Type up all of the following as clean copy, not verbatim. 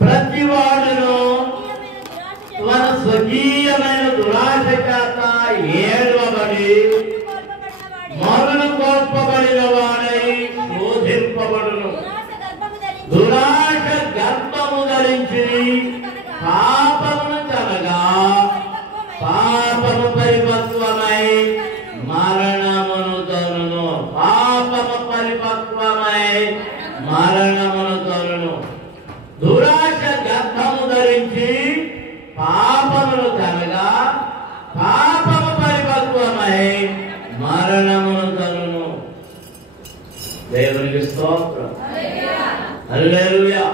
ప్రతివాడును తన స్వకీయమైన దురాశ చేత ఏడవబడి మరణ కోల్పబడిన వాడై శోధింపబడును. దురాశ గర్భము ధరించి పాపమును కనగా పాపము పరిపక్వమై మరణమును తరును. పాపము పరిపక్వమై మరణమును తరును. దురాశ గర్భము ధరించి పాపమును కనగా పాపము పరిపక్వమై మరణమును తరును. దేవునికి స్తోత్రం. హల్లెలూయా,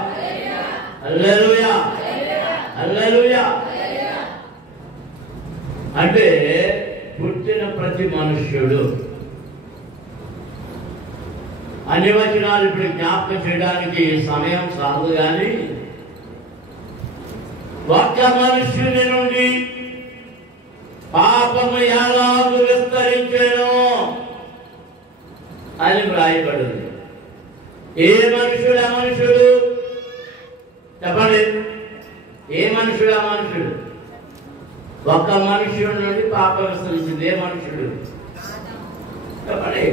హల్లెలూయా, హల్లెలూయా. అంటే పుట్టిన ప్రతి మనుష్యుడు అన్ని వచనాలు ఇప్పుడు జ్ఞాపకం చేయడానికి సమయం సాగు, కానీ ఒక్క మనుష్యుని నుండి పాపము ఎలాగూ విస్తరించెను అని వ్రాయబడింది. ఏ మనుషుడు ఆ మనుషుడు చెప్పండి? ఏ మనుషుడు ఆ మనుషుడు? ఒక్క మనుష్యుడి నుండి పాపం విస్తరించింది. ఏ మనుషుడు చెప్పండి?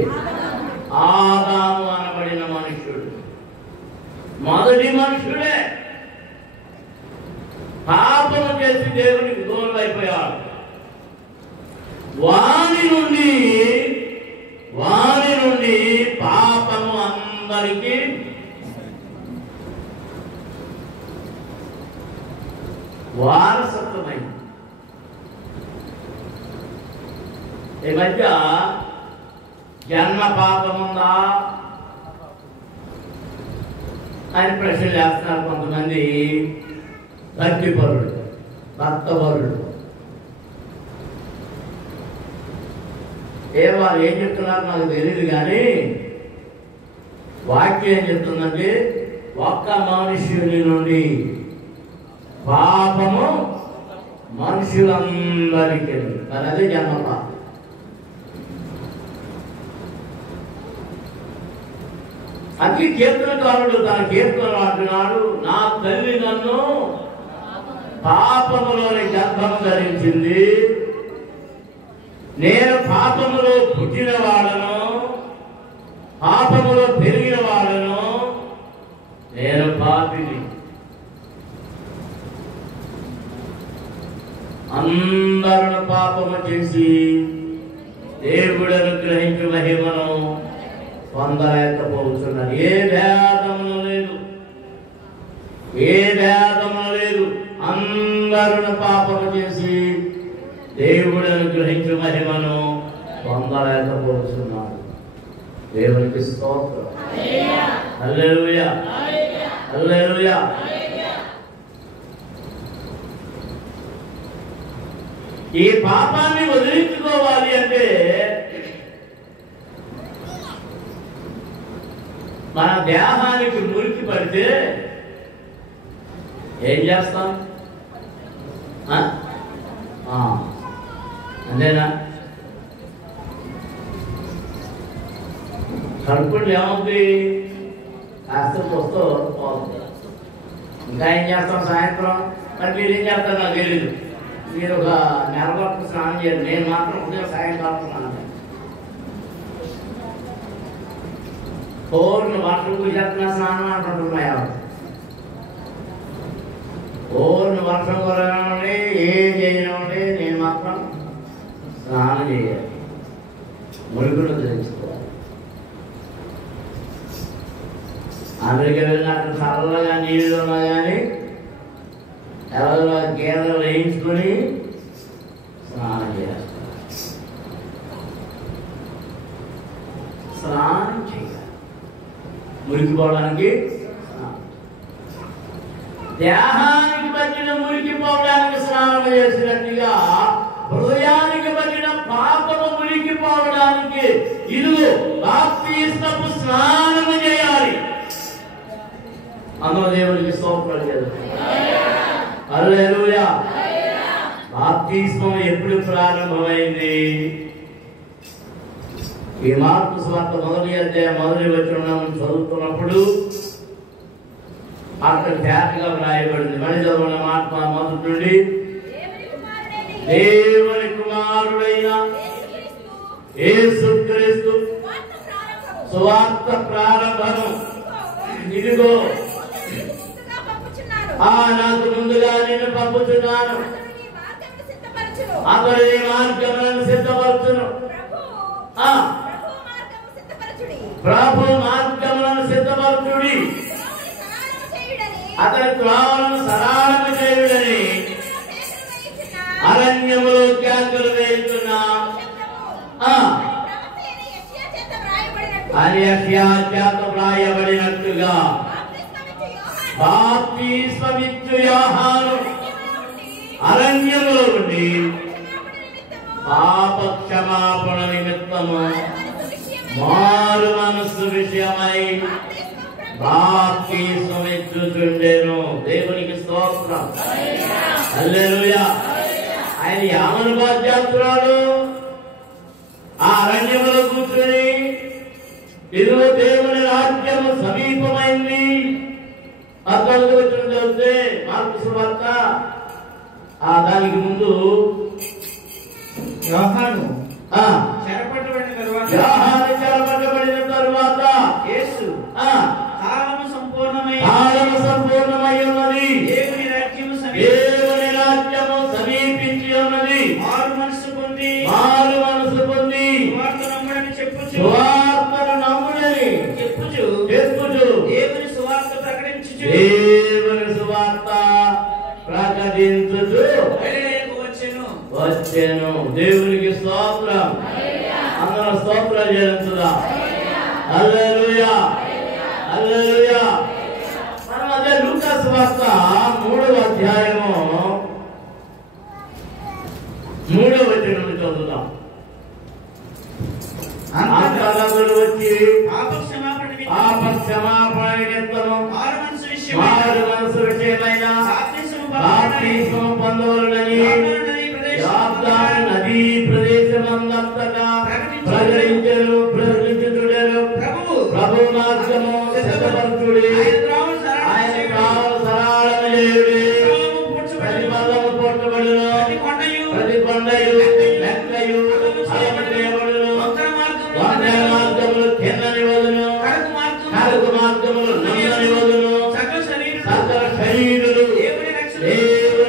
ఆదాము అనబడిన మనుష్యుడు మొదటి మనుషుడే. పాపము చేసి దేవునికి దూరం అయిపోయాడు. వాని నుండి పాపము అందరికీ వారసత్వమైంది. ఈ మధ్య జన్మ పాపముందా అని ప్రశ్నలు వేస్తున్నారు కొంతమంది భక్తిపరుడు, భక్తపరుడు. వాళ్ళు ఏం చెప్తున్నారు నాకు తెలియదు, కానీ వాక్యం ఏం చెప్తుందంటే ఒక్క మనుష్యుని నుండి పాపము మనుషులందరికీ. మరి అదే జన్మ పాపం. అతి కీర్తనకారుడు తన కీర్తనలు అంటున్నాడు, నా తల్లి నన్ను పాపములోని గర్భము ధరించింది, నేను పాపములో పుట్టిన వాడను, పాపములో పెరిగిన వాడను, నేను పాపిని. అందరూ పాపము చేసి దేవుడు అనుగ్రహించు మహిమను పొందలేకపోతున్నారు. ఏ భేదములు లేదు, ఏ భేదములు లేదు. అందరూ పాపము చేసి దేవుడు అనుగ్రహించు మహిమను పొందలేకపోతున్నారు. దేవునికి స్తోత్రం. హల్లెలూయా, హల్లెలూయా. ఈ పాపాన్ని వదిలించుకోవాలి అంటే మన దేహానికి మురికి పడితే ఏం చేస్తాం? అంతేనా? కడుపులు ఏమవుతుంది? కాస్త వస్తూ పోతుంది. ఇంకా ఏం చేస్తాం సాయంత్రం? మరి మీరు ఏం చేస్తారు నాకు తెలీదు. మీరు ఒక నెల వరకు స్నానం చేయరు, నేను మాత్రం ఉదయం సాయంకాలం స్నానం చేస్తాను. పూర్ణ వర్షం చేస్తున్నా స్నానం అంటున్నాయా? పూర్ణ వర్షం కొరగానే ఏం చేయనంటే నేను మాత్రం స్నానం చేయాలి, మురుగులు తెలుసుకోవాలి. అమెరికా వెళ్ళినట్టు చల్లగా నీళ్ళు ఉన్నా కానీ ఎవరో గేదెలు వేయించుకొని స్నానం చేయాలి. స్నానం చేయాలి మురికిపోవడానికి. దేహానికి పట్టిన మురికిపోవడానికి స్నానం చేసినట్టుగా హృదయానికి పట్టిన పాపము మురికిపోవడానికి ఇదిగో బాప్తిస్మపు స్నానము చేయాలి. అందులో దేవుడికి స్తోత్రం చేయాలి. హల్లెలూయా. బాప్తిస్మం ఎప్పుడు ప్రారంభమైంది? ఈ మార్కు సువార్త మొదటి అధ్యాయం మొదటి వచనం చదువుతున్నప్పుడు అక్కడ తేటగా వ్రాయబడింది. మళ్ళీ చదవడం మాట మొదటి నుండి. దేవుని కుమారుడైన యేసుక్రీస్తు సువార్త ప్రారంభము ఇదిగో నాకు ముందుగా నేను పంపుతున్నాను, అతడు నీ మార్గములను సిద్ధపరచును. ప్రభు మార్గములను సిద్ధపరచుడి, అతని త్రోవలను సరళము చేయుడని అరణ్యములో కేకలు వేయుచున్నా అని యెషయా చేత వ్రాయబడినట్టుగా బాప్తిస్మమిచ్చు యోహాను అరణ్యములో ఉండి పాప క్షమాపణ నిమిత్తము మారు మనస్సు విషయమై బాప్తిస్మమిచ్చుచుండెను. దేవునికి స్తోత్రం. హల్లెలూయా. ఆయన యామను బాధ్యాత్రాలు ఆ అరణ్యములో కూర్చొని ఇదిగో దేవుని రాజ్యము సమీపమైంది అక్కడ చదివితే మార్కు సువార్త దానికి ముందు యోహాను చెరపట్టబడిన తరువాత యేసు కాలము సంపూర్ణమై ఉన్నది, దేవుని రాజ్యము సమీపించి ఉన్నది, మారు మనసు పొంది సువార్తను నమ్ముడని చెప్పుచు దేవుని సువార్త ప్రకటించుచు వచ్చెను. దేవునికి స్తోత్రం. అందరూ స్తోత్రం చేయించుదా. హల్లెలూయా, హల్లెలూయా. మనం అదే లూకా సువార్త 3వ అధ్యాయము 3వ వచనం చదువుదాం. అంతరంగులు వచ్చి పాప క్షమాపణ నిమిత్తము మారు మనసు విషయమైన బాప్తిస్మము పొందవలెనని యొర్దాను నదీ ప్రదేశమందంతటా ప్రకటించుచుండెను. ప్రభు మార్గము సిద్ధపరచుడి, ఆయన త్రోవను సరళము చేయుడి. ప్రతి పర్వతము పూడ్చబడును, ప్రతి కొండయు మెట్టయు అలమటియబడును. వంకర మార్గములు తిన్నని వదును, కరుకు మార్గములు నమ్మని వదును. సకల శరీరులు దేవుని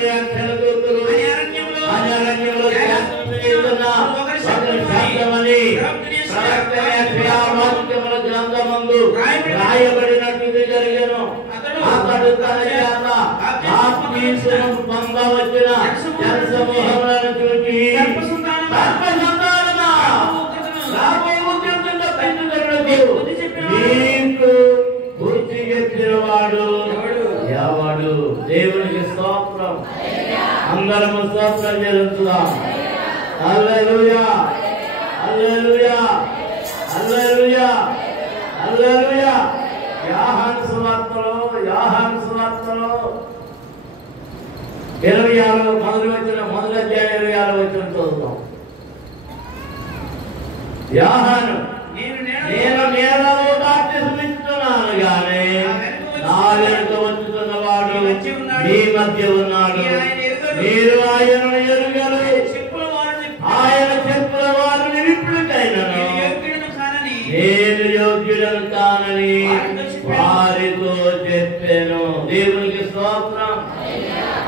రక్షణ దూతలు అరణ్యములో గ్రంథమందు రాయబడినట్టు జరిగెను. అతడు తన చేత బాప్తిస్మము పొందవచ్చిన జనసమూహములను చూచి నీకు బుద్ధి చెప్పినవాడు ఎవడు? దేవునికి స్తోత్రం. అందరము స్తోత్రం చేస్తున్నాం. హల్లెలూయా, హల్లెలూయా, హల్లెలూయా, హల్లెలూయా. యోహాను సువార్తలో 26 మొదటి అధ్యాయం 26 వచనం చదువుతాం. యోహాను నేను నేలలో బాప్తిస్మమిస్తున్నాను గాని నా వెనుక వచ్చుతున్నవాడు మీ మధ్య ఉన్నాడు, మీరు ఆయనను ఎరుగరు. ఆయన చెప్పుల వారిని విప్పుడుకైనను నేను యోగ్యుడను కానని వారితో చెప్పాను. దేవునికి స్తోత్రం.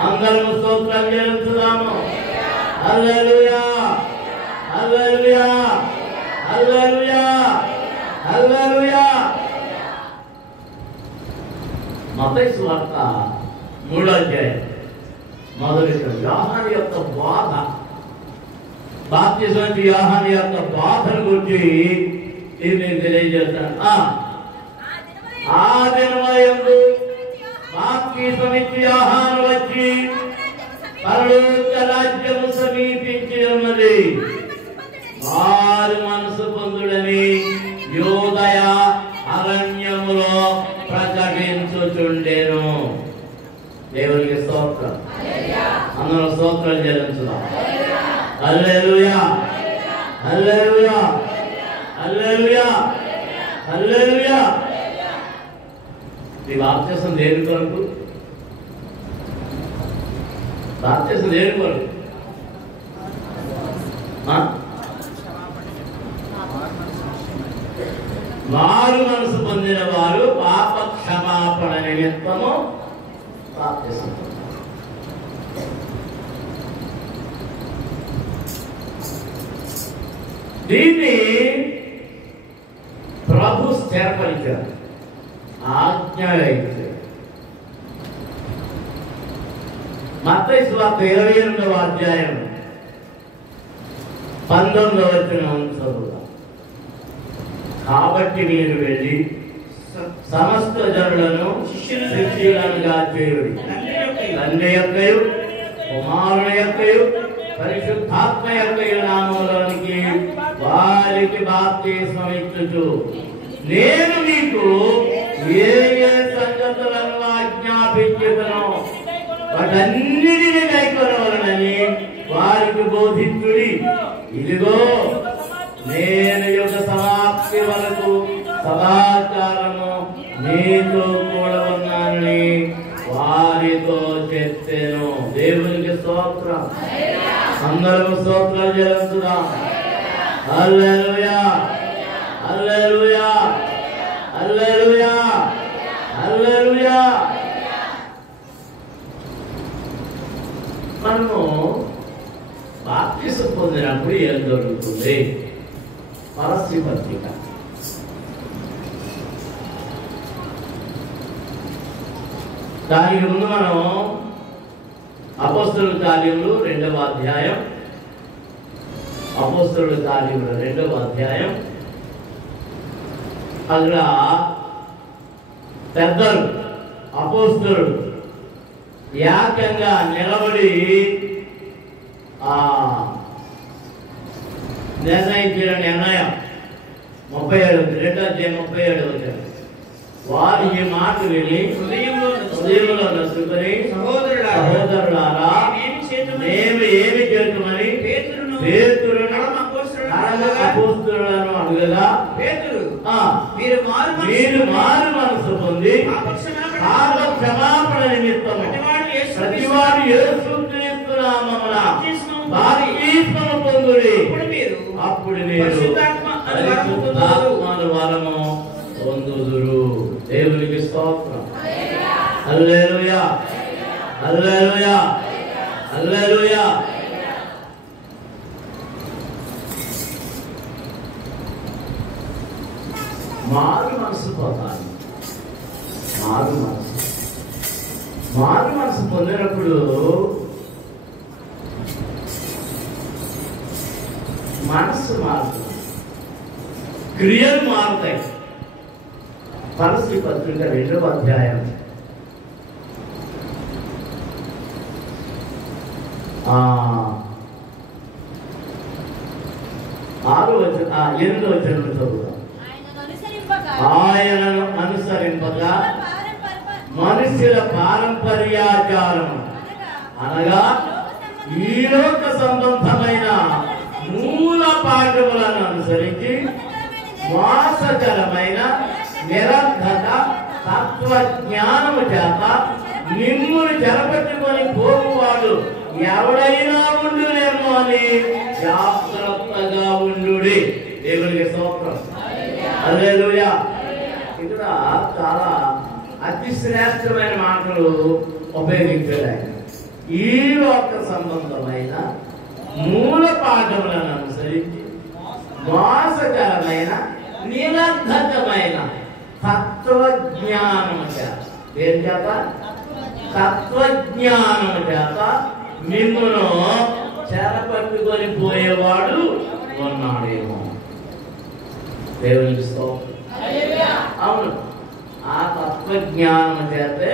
అందరము స్తోత్రం చేస్తున్నాము. హల్లెలూయా, హల్లెలూయా, హల్లెలూయా, హల్లెలూయా. మత్తయి సువార్త 3వ అధ్యాయం మొదటి యోహాను యొక్క బాధ, బాప్తిస్మం యోహాను యొక్క బాధను గురించి ఇది నేను తెలియజేస్తాను. ఆ దినమయందు బాప్తిస్మమిచ్చు యోహాను వచ్చి పరలోక రాజ్యము సమీపించి ఉన్నది, మారు మనసు పొందుడని యోదయ అరణ్యములో ప్రకటించుచుండెను. దేవునికి స్తోత్రం. అందరూ స్తోత్రం చెల్లించుదాం. హల్లెలూయా, హల్లెలూయా, హల్లెలూయా, హల్లెలూయా. నీ బాప్తిసం దేని కొరకు? బాప్తిసం దేని కొరకు? మారు మనసు పొందిన వారు పాప క్షమాపణ నిమిత్తము బాప్తిసం. దీన్ని ప్రభు స్థిరపరిచారు, ఆజ్ఞగా ఇచ్చారు. మత్తయి సువార్త 28వ అధ్యాయం 19వ వచనం చదువుతాం. కాబట్టి మీరు వెళ్ళి సమస్త జనులను శిష్యులనుగా చేయుడి, తండ్రి యొక్కయు కుమారుని యొక్కయు పరిశుద్ధాత్మ యొక్కయు నామములోనికి వారికి బాప్తిస్మం ఇచ్చుచు నేను మీకు ఏ ఏ సంగతులను ఆజ్ఞాపించుదునో వాటన్నిటిని కైకొనవలెనని వారికి బోధించుడి. ఇదిగో నేను యుగ సమాప్తి వరకు సదాచారము మీతో కూడా ఉన్నానని వారితో చెప్పాను. దేవునికి స్తోత్రం. అందరూ స్తోత్రాలు చెల్లించుదాం. హల్లెలూయా, హల్లెలూయా, హల్లెలూయా, హల్లెలూయా. మనము బాప్తిసం పొందినప్పుడు ఏం జరుగుతుంది? పరస్య పత్రిక దానికి ముందు మనం అపోస్తలుల కార్యములు 2వ అధ్యాయం, అపోస్తలుల కార్యములు 2వ అధ్యాయం అక్కడ పెద్దలు అపోస్తలుడు ఏకంగా నిలబడి నిర్ణయించిన నిర్ణయం 37 వచ్చారు. వారు ఈ మాట విని హృదయంలో నసుకుని సహోదరులారా మేము ఏమి చేద్దామని పేతురును అపోస్తలులను అడుగగా మీరు మారు మనసు పొంది పాప క్షమాపణ నిమిత్తం ప్రతివాడు యేసుక్రీస్తు నామమున బాప్తిస్మము పొందుడి. అప్పుడు మీరు పరిశుద్ధాత్మను వరము పొందుదురు. దేవునికి స్తోత్రం. హల్లెలూయా, హల్లెలూయా, హల్లెలూయా. మారు మనసు పోతాను. మారు మనసు పొందినప్పుడు మనసు మారుతుంది, క్రియలు మారుతాయి. పరస్య పత్రిక 2వ అధ్యాయం 8వ వచనం చదువుతాం. ఆయనను అనుసరింపక మనుష్యుల పారంపర్యాచారం అనగా ఈ లోక సంబంధమైన మూల పాఠములను అనుసరించి మోసకరమైన నిరర్ధక తత్వజ్ఞానము చేత మిమ్మును చెరపట్టుకొని పోవువాడు ఎవడైనా ఉండునేమో అని జాగ్రత్తగా ఉండుడి. దేవునికి స్తోత్రం. హల్లెలూయా. ఇక్కడ చాలా అతి శ్రేష్టమైన మాటలు ఉపయోగించాడు ఆయన. ఈ లోక సంబంధమైన మూల పాఠములను అనుసరించి మోసకరమైన నిరర్ధకమైన తత్వజ్ఞానము చేత, ఏం చేత? తత్వజ్ఞానము చేత మిమ్మును చెరపట్టుకొని పోయేవాడు ఉన్నాడేమో. దేవునికి స్తోత్రం. అవును, ఆ తత్వజ్ఞానము చేతే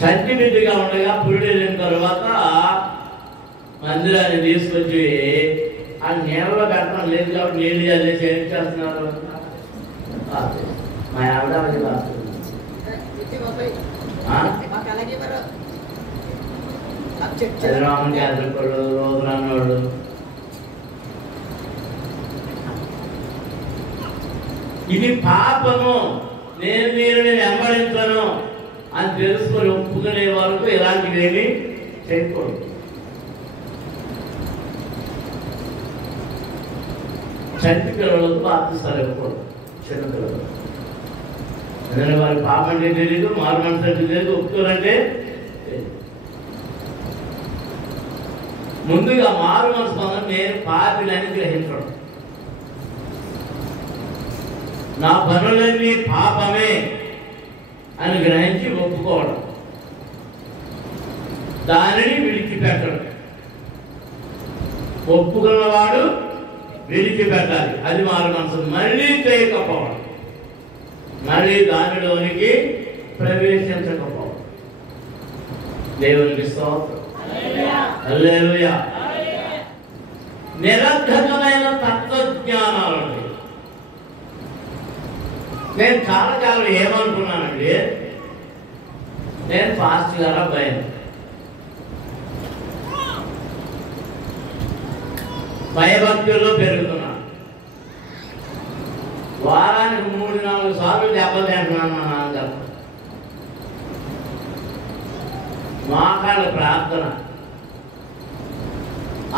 చంటిమిట్టిగా ఉండగా పురుడు వెళ్ళిన తర్వాత మందిరాన్ని తీసుకొచ్చి ఆ నీళ్ళలో కట్టడం లేదు కాబట్టి నీళ్ళు చల్లేసి ఏం చేస్తున్నారు? మా ఆవిడ అది రాముడి యాత్రికుడు రోజులన్నోడు ఇది పాపము నేను వీరిని వెంబడించను అని తెలుసుకొని ఒప్పుకునే వరకు ఇలాంటివి ఏమీ చేయకూడదు. చంటి పిల్లలకు బాప్తిస్తాలు ఇవ్వకూడదు. చిన్నపిల్లలు ఎందుకంటే వారి పాపం అంటే తెలియదు, మారు మనసు అంటే తెలియదు, ఒప్పుకోరంటే ముందుగా మారు మనసు పొందని నేను పాపిని గ్రహించడం, నా పనులన్నీ పాపమే అని గ్రహించి ఒప్పుకోవడం, దానిని విడిచిపెట్టడం. ఒప్పుకున్నవాడు విడిచిపెట్టాలి, అది మారు మనసు. మళ్ళీ చేయకపోవడం, మళ్ళీ దానిలోనికి ప్రవేశించకపోవడం. దేవునికి స్తోత్రం. హల్లెలూయా. నిరర్ధకమైన తత్వజ్ఞానాలు. నేను చాలా కాలం ఏమనుకున్నానండి, నేను ఫాస్ట్ గారు భయం, భయభక్తుల్లో పెరుగుతున్నాను. వారానికి 3-4 సార్లు దెబ్బతింటున్నాను మా నాన్నగారు. మాకాళ్ళ ప్రార్థన,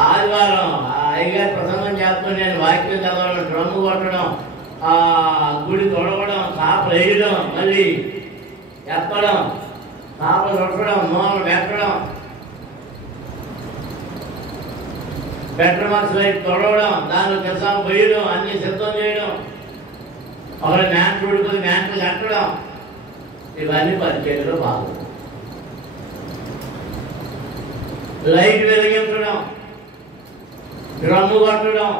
ఆదివారం అయ్యగారు ప్రసంగం చేస్తూ నేను వాక్యం చదవడం, డ్రమ్ము కొట్టడం, ఆ గుడి తొడవడం, చాపలు వేయడం, మళ్ళీ ఎత్తడం, చాపలు కొట్టడం, మూలలు పెట్టడం, బెటర్ వైపు తొడవడం, దానిలో కిసాం పోయడం, అన్ని సిద్ధం చేయడం, ఒకరి మ్యాంట్లు ఉడిపోయి మ్యాంట్లు కట్టడం, ఇవన్నీ పరిచయంలో బాగుంది. లైట్ వెలిగించడం, డ్రమ్ము కొట్టడం.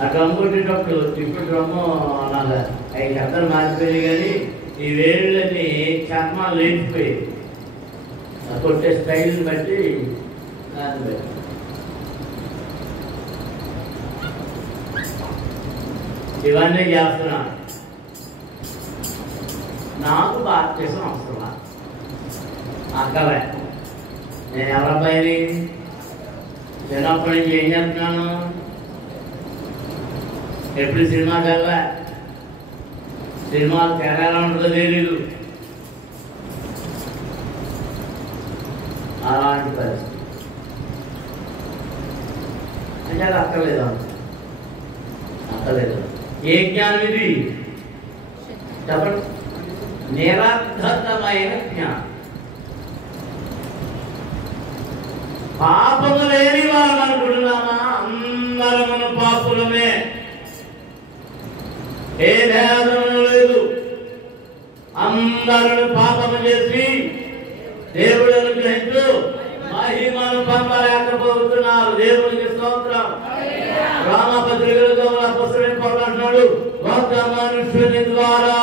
ఆ డ్రమ్ము కొట్టేటప్పుడు ఇప్పుడు డ్రమ్ము అలాగా 5 గంటలు మారిపోయి, కానీ ఈ వేళ్ళని చర్మాలు లేచిపోయి కొట్టే స్టైల్ని బట్టి దాన్ని బట్టి ఇవన్నీ చేస్తున్నా. నాకు బాప్తిసం అవసరమా? అక్కలే. నేను ఎవరబ్బాయిని చిన్నప్పటి నుంచి ఏం చేస్తున్నాను, ఎప్పుడు సినిమాకి వెళ్ళా, సినిమాలు తేడా ఉంటుందో తెలీదు. అలాంటి పరిస్థితి అంటే అది అక్కర్లేదు, అక్కర్లేదు. ఏ జ్ఞానం ఇది చెప్పండి? నిరర్ధకమైన జ్ఞానం. పాపము లేని వారు అనుకుంటున్నామా? అందరమును పాపులమే, ఏ భేదము లేదు. అందరూ పాపము చేసి దేవుడు అనుగ్రహించు మహిమను పొందలేకపోతున్నారు. దేవునికి స్తోత్రం. రామపత్రికలతో పుస్తకం పొందంటున్నాడు, ఒక మనుషుని ద్వారా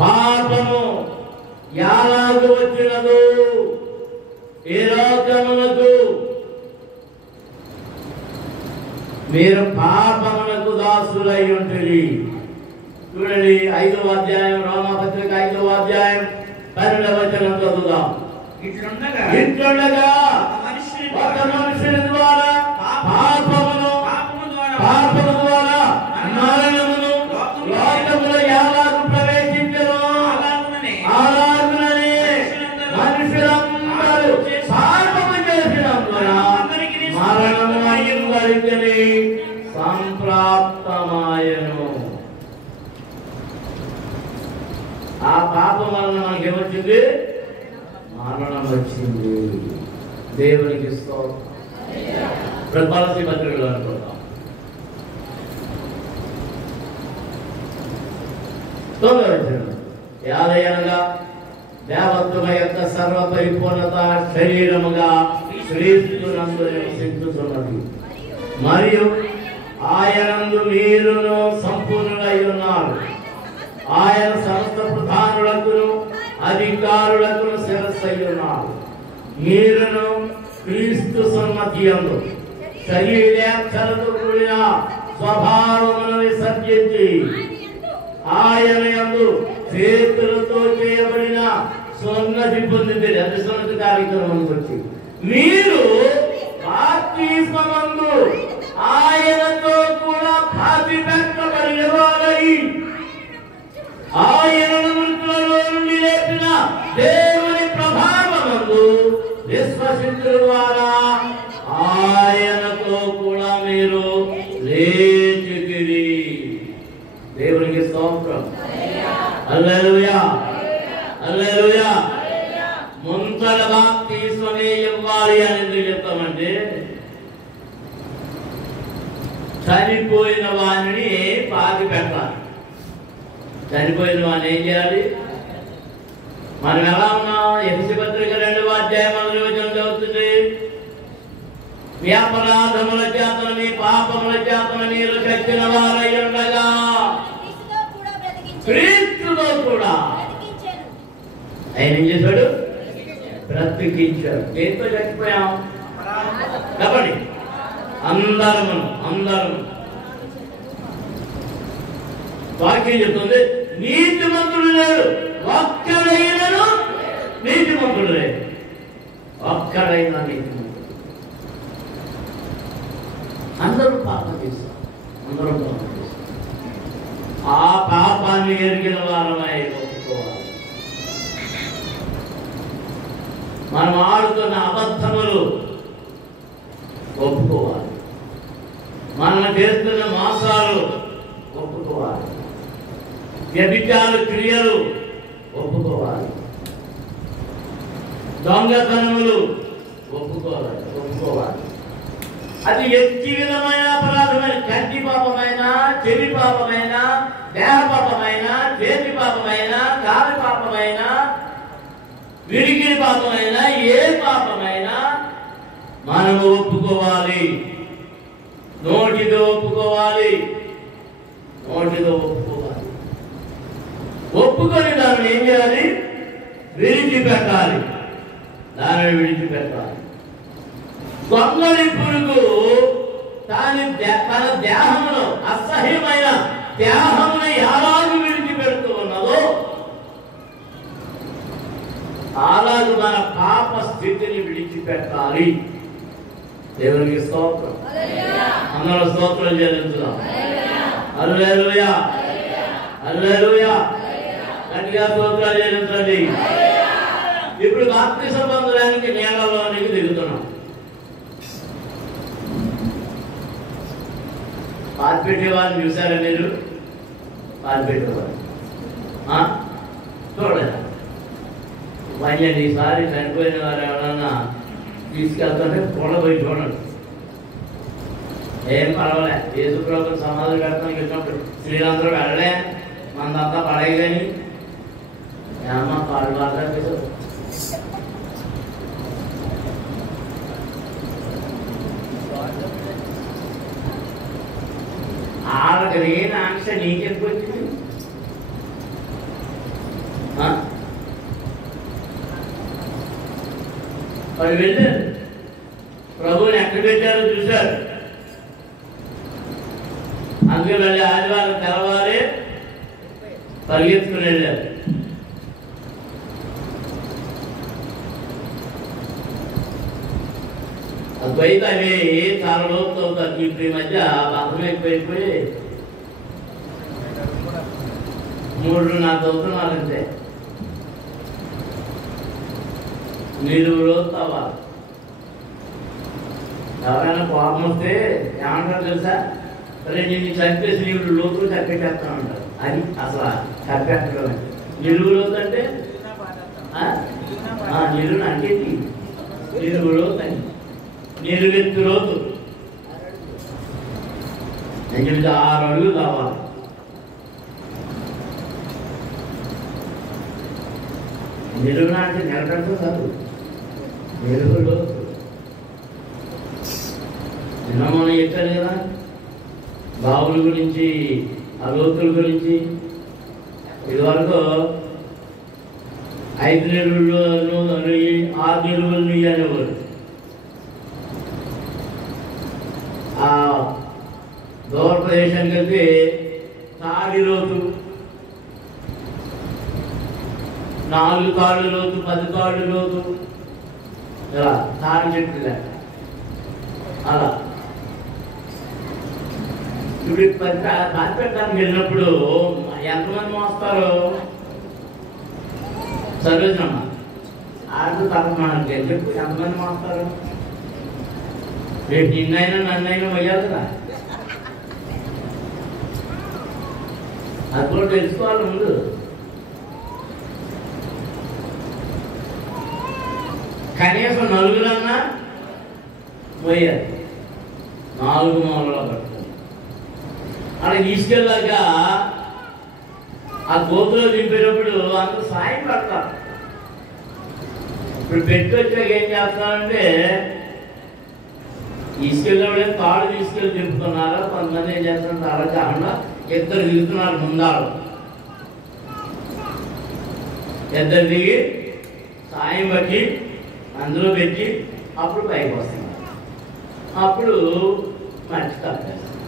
పాపము ఎలాగ వచ్చినదు ఈ లోకమునకు, మీరు పాపమునకు దాసులై ఉంటుంది. చూడండి 5వ అధ్యాయం, రామపత్రిక 5వ అధ్యాయం 12వ వచనం చదువుదాం. ఇట్లుండగా ఒక మనుషుని ద్వారా పాపము ద్వారా మరణమును లోకములో ఎలాగ ప్రవేశించెనో అలాగుననే మనుషులందరూ పాపము చేసినందున మరణము అందరికీ సంప్రాప్తమాయెను. ఆ పాపం వలన మనకి ఏమొచ్చింది? మరణం వచ్చింది. దేవునికి స్తోత్రం. ప్రతిపాలసీ పత్రికలు అనుకుంటాం. యాదయనగా దేవత్వ యొక్క సర్వ పరిపూర్ణత శరీరముగా క్రీస్తునందు నివసించుతున్నది, మరియు ఆయనందు మీరును సంపూర్ణులై ఉన్నారు. ఆయన సమస్త ప్రధానులకు అధికారులకు శిరస్సై ఉన్నారు. మీరును క్రీస్తు సమ్మతి యందు శరీరేచ్ఛలతో కూడిన స్వభావమును విసర్జించి ఆయన యందు చేతులతో చేయబడిన సున్నతి పొందితే, అది సున్నతి కార్యక్రమం వచ్చి మీరు బాప్తిస్మమందు ఆయనతో కూడా పాతి పెట్టబడిన దేవునికి స్తోత్రం. హల్లెలూయా, హల్లెలూయా. ముంతల బాప్తిస్మమే ఇవ్వాలి అని ఎందుకు చెప్తామంటే, చనిపోయిన వాడిని పాతి పెట్టాలి. చనిపోయిన వాడిని ఏం చేయాలి? మనం ఎలా ఉన్నాం? ఎఫెసీ పత్రిక 2వ అధ్యాయం 1వ వచనం చదువుతుంది. మీ అపరాధముల చేతను మీ పాపముల చేతను మీరు చచ్చిన వారై ఉండగా క్రీస్తుతో కూడా ఆయన ఏం చేశాడు? బ్రతికించాడు. దేంతో చచ్చిపోయాం? కాబట్టి అందరము వాక్యం చెప్తుంది, నీతిమంతుడు లేరు, ఒక్కడైనను నీతిమంతుడు లేరు. ఒక్కడైనా నీతిమంతుడు. అందరూ పాపం చేస్తారు, అందరూ పాపం చేస్తారు. ఆ పాపాన్ని ఎరిగిన వారమై ఒప్పుకోవాలి. మనం ఆడుతున్న అబద్ధములు ఒప్పుకోవాలి. మనం చేస్తున్న మోసాలు ఒప్పుకోవాలి. వ్యభిచార క్రియలు ఒప్పుకోవాలి. దొంగతనములు ఒప్పుకోవాలి. అది ఎట్టి విధమైన అపరాధమైన, కంటి పాపమైన, చెవి పాపమైన, దేహ పాపమైన, చేతి పాపమైన, కాలి పాపమైన, విడిగిడి పాపమైన, ఏ పాపమైనా మనము ఒప్పుకోవాలి. నోటితో ఒప్పుకోవాలి. ఒప్పుకొని దాన్ని ఏం చేయాలి? విడిచిపెట్టాలి. గొంగళి పురుగు తన దేహంలో అసహ్యమైన దేహమును ఎలాగూ విడిచిపెడుతూ ఉన్నదో అలాగే మన పాప స్థితిని విడిచిపెట్టాలి. దేవునికి స్తోత్రం. అందరూ స్తోత్రం చెల్లించుదాం. హల్లెలూయా, హల్లెలూయా. గట్టిగా స్తోత్రాలు చెల్లించండి. ఇప్పుడు బాప్తిసం పొందడానికి నీళ్ళలోనికి దిగుతున్నాం. పాతి పెట్టేవారిని చూసారా మీరు? పాతి పెట్టేవారు చూడలేదా? పైన ఈసారి చనిపోయిన వారు ఎవరన్నా తీసుకెళ్తుంటే పోయి చూడండి. ఏం పర్వాలే, యేసు ప్రభువుని సమాధులు పెడతానికి వచ్చినప్పుడు శ్రీలందరూ వెళ్ళలే, మనదంతా పడేయి. కానీ ఏమన్నా పాడు మాట్లాడలేదు. వాళ్ళకి లేని ఆంక్ష నీకెందుకు వచ్చింది? వాళ్ళు వెళ్ళారు, ప్రభువుని ఎక్కడ పెట్టారో చూశారు. అందుకే మళ్ళీ ఆదివారం తెల్లవారే పరిగెత్తుకుని వెళ్ళారు. అద్వైత అవి చాలా లోతు అవుతారు. ఇప్పుడు ఈ మధ్య బద్దం ఎక్కువైపోయి 3-4 అవుతున్నారంటే నిలువు లోతు అవ్వాలి. ఎవరైనా కోపం వస్తే ఏమంటారు తెలుసా? సరే నేను చంపేసి నీళ్ళు లోతులు చంపేస్తాను అంటారు. అది అసలు చంపేట్టడం అంటే. నిలువు లోతు అంటే నిలువును అంటే నిలువు లోతు అని, నిలువెత్తు లోతు. నేను చెప్తే 6 అడుగులు కావాలి. నిలువున అంటే నిలబెడతా కాదు, నిలువు లోతు. నిన్న మనం చెప్పారు కదా బావుల గురించి, ఆ లోతుల గురించి. ఇదివరకు 5 నిలువులు 6 నిలువులు నీళ్ళు అనేవారు. ఆ దూర ప్రదేశానికి వెళ్తే తాడి లోతు, 4 తాళ్ళు లోతు, 10 తాళ్ళు లోతు, ఇలా తాడి చెట్టు లెక్క అలా. ఇప్పుడు బాధ పెట్టడానికి వెళ్ళినప్పుడు ఎంతమంది మోస్తారు? సర్వేజమ్మ ఆడు తప్పమానంటే చెప్పు, ఎంతమంది మోస్తారు? రేపు నిన్నైనా నన్నైనా మొయ్యాలి కదా. అది కూడా తెలుసుకోవాలి ముందు. కనీసం నలుగురన్నా పోయారు, 4 మూలలో పట్టుకుని అలా తీసుకెళ్ళాక ఆ గోతులో దింపేటప్పుడు అందరూ సాయం పడతారు. ఇప్పుడు పెట్టి వచ్చాక ఏం చేస్తున్నారంటే తీసుకెళ్ళే తాడు తీసుకెళ్ళి దింపుతున్నారు. కొంతమంది ఏం చేస్తున్నారు, అలా కాకుండా 2 దిగుతున్నారు ముందాడు. 2 దిగి సాయం బట్టి అందులో పెట్టి అప్పుడు పైకి వస్తున్నారు. అప్పుడు మంచి తప్పేస్తారు.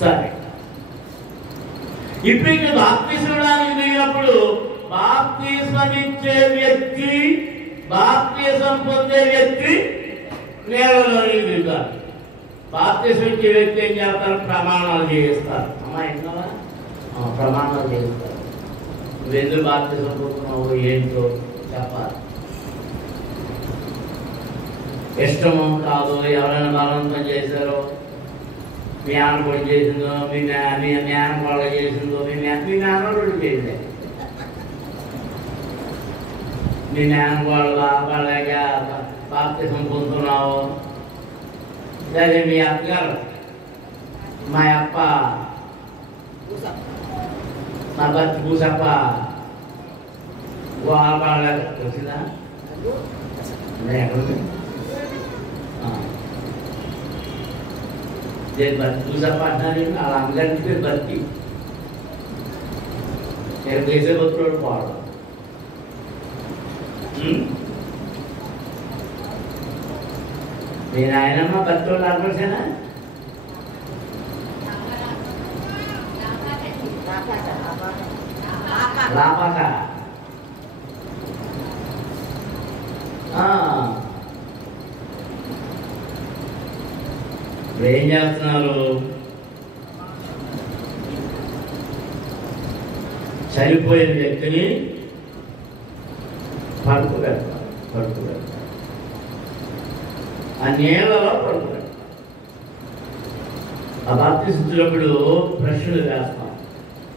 సరే, ఇప్పుడు ఇక్కడ బాప్తిస్మడానికి దిగినప్పుడు బాప్తిస్మం ఇచ్చే వ్యక్తి, బాప్తిస్మం పొందే వ్యక్తి నేలలోకి దిగుతారు. బాప్తిస్మం ఇచ్చే వ్యక్తి ఏం చేస్తారు, ప్రమాణాలు చేయిస్తారు. అమ్మా ఏంటమ్మా, ప్రమాణాలు చేయిస్తారు. నువ్వెందుకు బాప్తిస్మం పొందుతున్నావు ఏంటో చెప్పాలి. ఇష్టమో కాదు, ఎవరైనా బలవంతం చేశారో, మీ ఆనపడి చేసిందో, మీ మేనకోళ్ళ చేసిందో, మీ మేనకోళ్ళు చేసిందే, మీ మేనకోళ్ళ వాళ్ళగా బాప్తిస్మం పొందుతున్నావు. లేదా మీ అత్తగారు, మా అప్ప మా భర్త పూసప్ప వాళ్ళ వచ్చిందా ఎక్కడ పూసప్ప అంటారు. వాళ్ళ అమ్మగారికి పేరు భర్తీ. నేను చేసే భక్తుడు పోవడం. మీ నాయనమ్మ భర్తలు ఆడపడిసేనా? లాపాక. ఇప్పుడు ఏం చేస్తున్నారు, చనిపోయిన వ్యక్తిని పడుకోబెడతారు. ఆ నీళ్ళలో పడుకోబెడతారు. ఆ బాప్తిస్మం ప్రశ్నలు వేస్తాం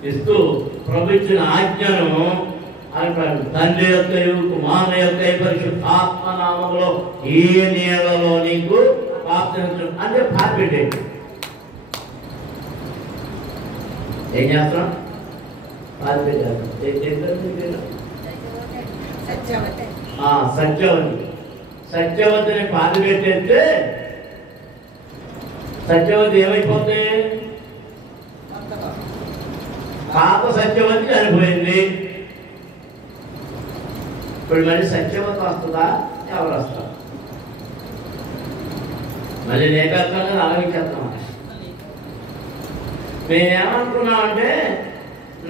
ఇస్తూ ప్రభు ఇచ్చిన ఆజ్ఞను తండ్రి యొక్క కుమారుని యొక్క పరిశుద్ధాత్మ నామములో ఈ నీళ్ళలో నీకు బాప్తిస్మం అంటే పారిపెట్టేది. ఏం చేస్తాం, పారిపెట్టారు. సత్యవతిని పారిపెట్టేస్తే సత్యవతి ఏమైపోతుంది, పాప సత్యవతి చనిపోయింది. ఇప్పుడు మళ్ళీ సత్యవతి వస్తుందా, ఎవరు వస్తారు? మళ్ళీ లేపేస్తాం కదా, ఆలోచించేస్తాం. మేమేమనుకున్నామంటే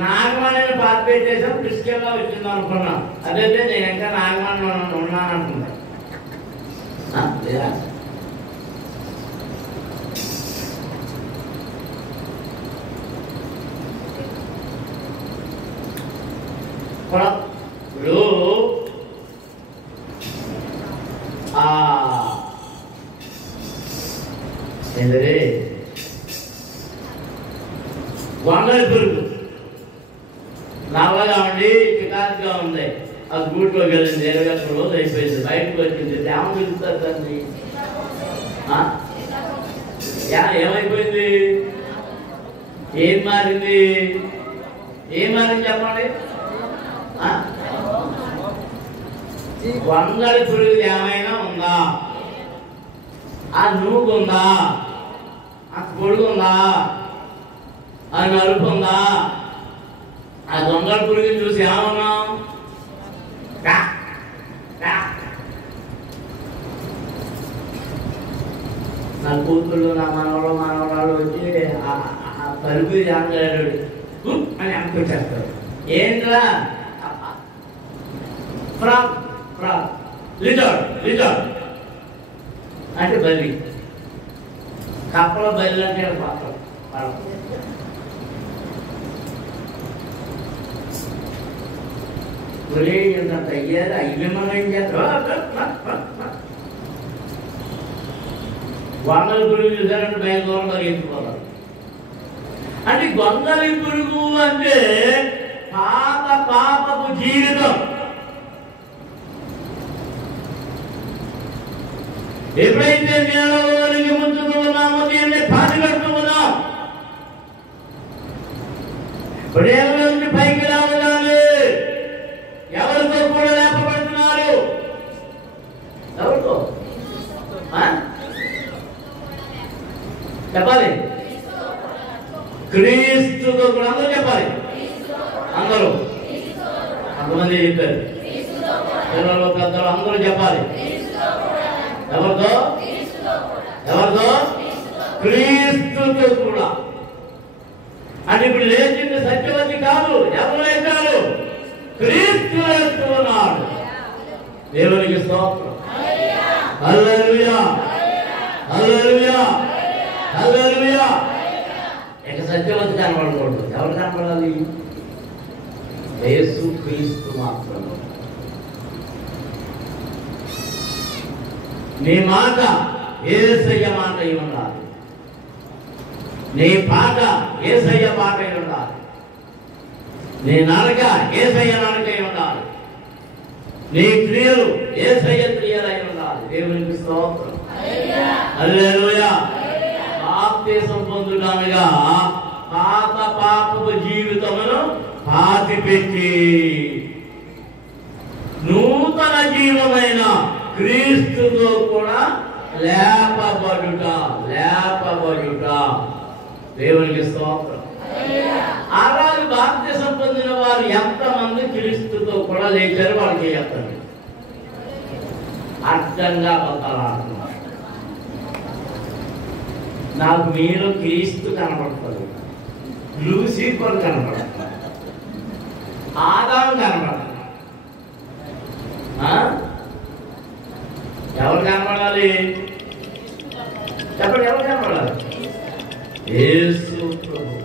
నాగమణిని పారిపెట్టేసాం, క్రిస్టియన్గా వచ్చింది అనుకున్నాం. అదైతే నేను ఇంకా నాగమణి ఉన్నాను అనుకున్నా. లేదా ఇప్పుడు ఏంటది వంగల పురుగు నల్లగా ఉండి చికాకుగా ఉంది. అది గూట్లోకి వెళ్ళింది, 21 రోజులు అయిపోయింది, బయటకు వచ్చింది. ఏమో పిలుస్తారు దాన్ని, ఏమైపోయింది, ఏం మారింది, చెప్పండి. వంగళి పురుగు ఏమైనా ఉందా, ఆ నూగు ఉందా, ఆ పొడుగు ఉందా, ఆ నలుపు ఉందా? ఆ దొంగల పురుగుని చూసి ఏమన్నాం, నా కూతుళ్ళు నా మనవరాలు వచ్చి ఆ తలుపు జాంగాడు అని అనుకొచ్చేస్తారు. ఏంట్రా లిజార్డ్ అంటే బలి, కప్పల బలి అంటే పాత్ర. ఎంత అయ్యారు, అయ్యమని ఏం చేస్తారు, వంగలి పురుగు చూసారంటే బయట దూరం పరిగెత్తిపోతారు. అంటే గొంగలి పురుగు అంటే పాత పాపపు జీవితం. ఎప్పుడైతే నేలలోనికి ముంచుతూ ఉన్నామో దీన్ని పాతి కడుతూ ఉన్నాం. ప్రేమ నుంచి పైకి రావడాలి. ఎవరితో కూడా లేపబడుతున్నారు? ఎవరితో చెప్పాలి? క్రీస్తుతో కూడా. అందరూ చెప్పాలి. అందరూ కొంతమంది చెప్పారు. పిల్లలు పెద్దలు అందరూ చెప్పాలి. ఎవరితో? ఎవరితో? క్రీస్తుతో కూడా. అంటే ఇప్పుడు లేచింది సత్యవతి కాదు. ఎవరు లేచారు? క్రీస్తు లేస్తున్నాడు. దేవునికి స్తోత్రం. హల్లెలూయా, హల్లెలూయా, హల్లెలూయా. ఇక సత్యవతి కనబడకూడదు. ఎవరు కనబడాలి? యేసు క్రీస్తు మాత్రమే. నీ మాట యేసయ్య మాట అయి ఉండాలి. నీ పాట యేసయ్య పాట అయి ఉండాలి. నీ నడక యేసయ్య నడక అయి ఉండాలి. నీ క్రియలు యేసయ్య క్రియలు అయి ఉండాలి. దేవునికి స్తోత్రం. హల్లెలూయా. బాప్తిసం పొందుటనగా పాత పాపపు జీవితమును పాతిపెట్టి నూతన జీవమైన క్రీస్తుతో కూడా లేపబడుట. లేపబడుట. దేవునికి స్తోత్రం. ఆ రోజు బాప్తిసం పొందిన వారు ఎంతమంది క్రీస్తుతో కూడా లేచారు? వాళ్ళకి చెప్తారు. అర్థంగా పొందాలంటున్నారు. నాకు మీరు క్రీస్తు కనబడతారు, లూసిఫర్ కనబడతారు, ఆదాము కనబడతారు. ఎవరు కనబడాలి? చెప్పండి. ఎవరు కనబడాలి? యేసు ప్రభు.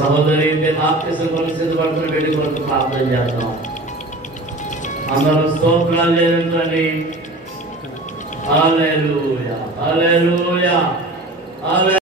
సహోదరి బాప్తిసం కొరకు సిద్ధపడుతున్న పెళ్లి కొరకు ప్రార్థన చేద్దాం. అందరూ స్తోత్రాలు చేయండి. హల్లెలూయా, హల్లెలూయా, హల్లెలూయా.